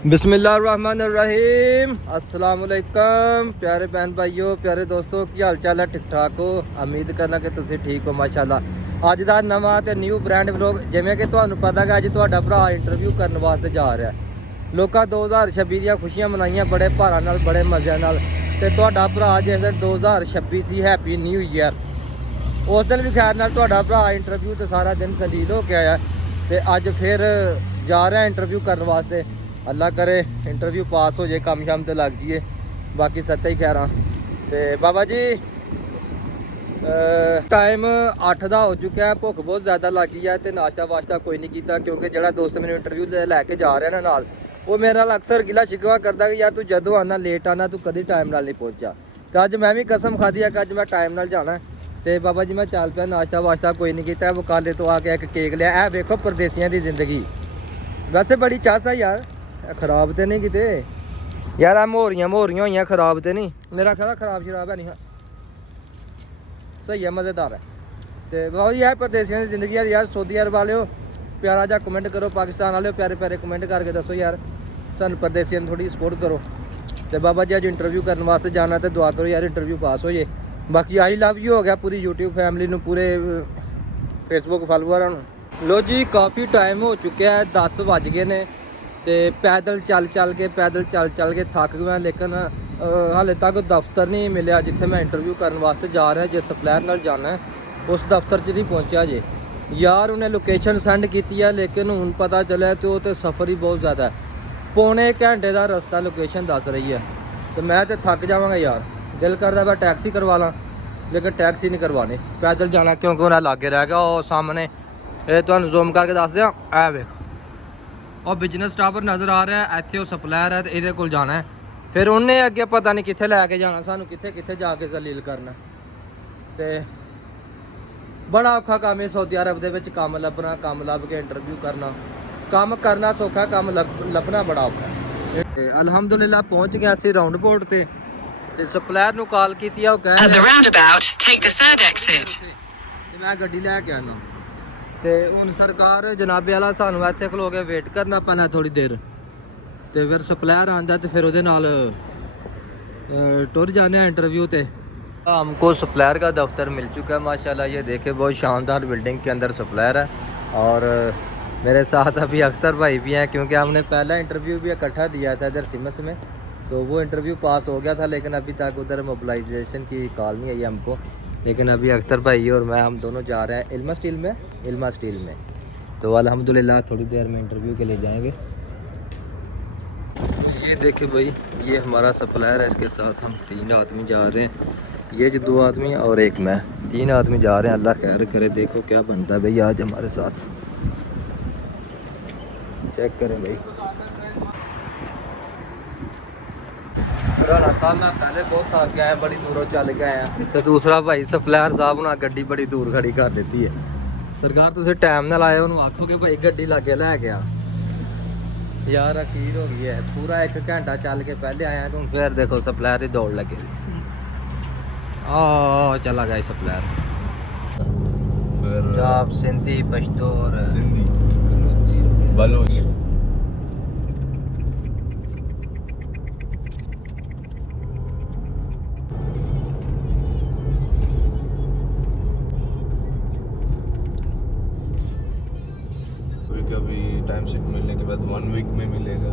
बिस्मिल्लाहिर्रहमानिर्रहीम अस्सलाम वालेकुम प्यारे बहन भाइयों प्यारे दोस्तों की हाल चाल है ठीक ठाक हो उम्मीद करना कि तुसीं ठीक हो माशाअल्लाह। अज का नवा तो न्यू ब्रांड व्लॉग जिमें कि तुहानूं पता है अज तुहाडा भरा इंटरव्यू करने वास्ते जा रहा है। लोकां 2026 ਦੀਆਂ खुशियां मनाइयां बड़े भारां नाल बड़े मज़े नाल ते तुहाडा भरा जिस दिन 2026 सी हैप्पी न्यू ईयर उस दिन भी खैर नाल तुहाडा भरा इंटरव्यू तो सारा दिन सलील हो के आया ते अज फिर जा रहा इंटरव्यू करने वास्ते। अल्लाह करे इंटरव्यू पास हो जाए काम शाम तो लग जाइए बाकी सत्ता ही खैर तो बाबा जी टाइम 8 का हो चुका है भुख बहुत ज़्यादा लग गई है तो नाश्ता वाश्ता कोई नहीं किया क्योंकि जो दोस्त मैंने इंटरव्यू लैके जा रहे हैं नाल वो मेरे नाल अक्सर गिला शिकवा करता कि यार तू जदों आना लेट आना तू कभी टाइम नाल नहीं पहुंचा। तो अज मैं भी कसम खाधी है कि अज मैं टाइम नाल जाना तो बाबा जी मैं चल पाया नाश्ता वाश्ता कोई नहीं किया बकाले तो आके एक केक लिया है वेखो परदेसियों की जिंदगी वैसे बड़ी चास है यार खराब तो नहीं किते यार आ मोहरियां हुई खराब तो नहीं मेरा ख्याल खराब शराब है नहीं सही है मज़ेदार है। तो बाबा जी है परदेसियों की जिंदगी यार सऊदी अरब वाले हो प्यारा जा कमेंट करो पाकिस्तान वाले प्यारे प्यारे कमेंट करके दसो यार सानू परदेसियों थोड़ी सपोर्ट करो। तो बाबा जी अज इंटरव्यू करने वास्ते जाना तो दुआ करो यार इंटरव्यू पास हो जाए। बाकी आई लव यू हो गया पूरी यूट्यूब फैमिली नू पूरे फेसबुक फॉलोअर लो जी काफ़ी टाइम हो चुका है 10 बज गए ने तो पैदल चल के थक गया लेकिन हाले तक दफ्तर नहीं मिले जिथे मैं इंटरव्यू करने वास्ते जा रहा जिस सप्लायर नाल जाना है उस दफ्तर च नहीं पहुंचा जे यार उन्हें लोकेशन सेंड की है लेकिन हूँ पता चलिया तो सफ़र ही बहुत ज़्यादा है पौने घंटे का रस्ता लोकेशन दस रही है तो मैं तो थक जावगा यार दिल करता मैं टैक्सी करवा ला लेकिन टैक्सी नहीं करवानी पैदल जाना क्योंकि उन्हें लागे रह गया और सामने तो जूम करके दस दिया ऐ वेख और बिजनेस टावर नज़र आ रहा है इतने सप्लायर है तो ये को जाना है फिर उन्हें अगे पता नहीं कितने लैके जाना सानू कितने जाके जलील करना तो बड़ा औखा काम है सऊदी अरब के काम लभना काम लभ के इंटरव्यू करना सौखा काम लभना बड़ा औखा है। अलहमदुलिल्लाह पहुँच गया असी राउंड पोर्ट ते सप्लायर नू कॉल की मैं गड्डी लैके आना तो हूँ सरकार जनाबे वाला सानू इत्थे खलो के वेट करना पैना थोड़ी देर तो फिर सप्लायर आंदा तो फिर वो नाल टुर जाने इंटरव्यू ते हमको सप्लायर का दफ्तर मिल चुका है माशाल्लाह। ये देखे बहुत शानदार बिल्डिंग के अंदर सप्लायर है और मेरे साथ अभी अख्तर भाई भी हैं क्योंकि हमने पहला इंटरव्यू भी इकट्ठा दिया था इधर सिमस में तो वो इंटरव्यू पास हो गया था लेकिन अभी तक उधर मोबिलाइजेशन की कॉल नहीं आई हमको। लेकिन अभी अख्तर भाई और मैं हम दोनों जा रहे हैं इल्मा स्टील में तो अल्हम्दुलिल्लाह थोड़ी देर में इंटरव्यू के लिए जाएंगे। ये देखे भाई ये हमारा सप्लायर है इसके साथ हम 3 आदमी जा रहे हैं ये जो 2 आदमी और एक मैं 3 आदमी जा रहे हैं। अल्लाह खैर करे देखो क्या बनता है भाई आज हमारे साथ चेक करें भाई। साहब मैं पहले बहुत थक गया है बड़ी दूरों चल के आया तो दूसरा भाई सप्लायर साहब ना गड्डी बड़ी दूर खड़ी कर देती है सरकार तुम टाइम ना लाए उन्होंने आखो कि भाई गड्डी लागे लै गया यार अखीर हो गई है पूरा 1 घंटा चल के पहले आया तो फिर देखो सप्लायर ही दौड़ लगे चला गया सप्लायर पंजाब सिंधी पश्तो और सिंधी बलूच कभी टाइम शीट मिलने के बाद 1 वीक में मिलेगा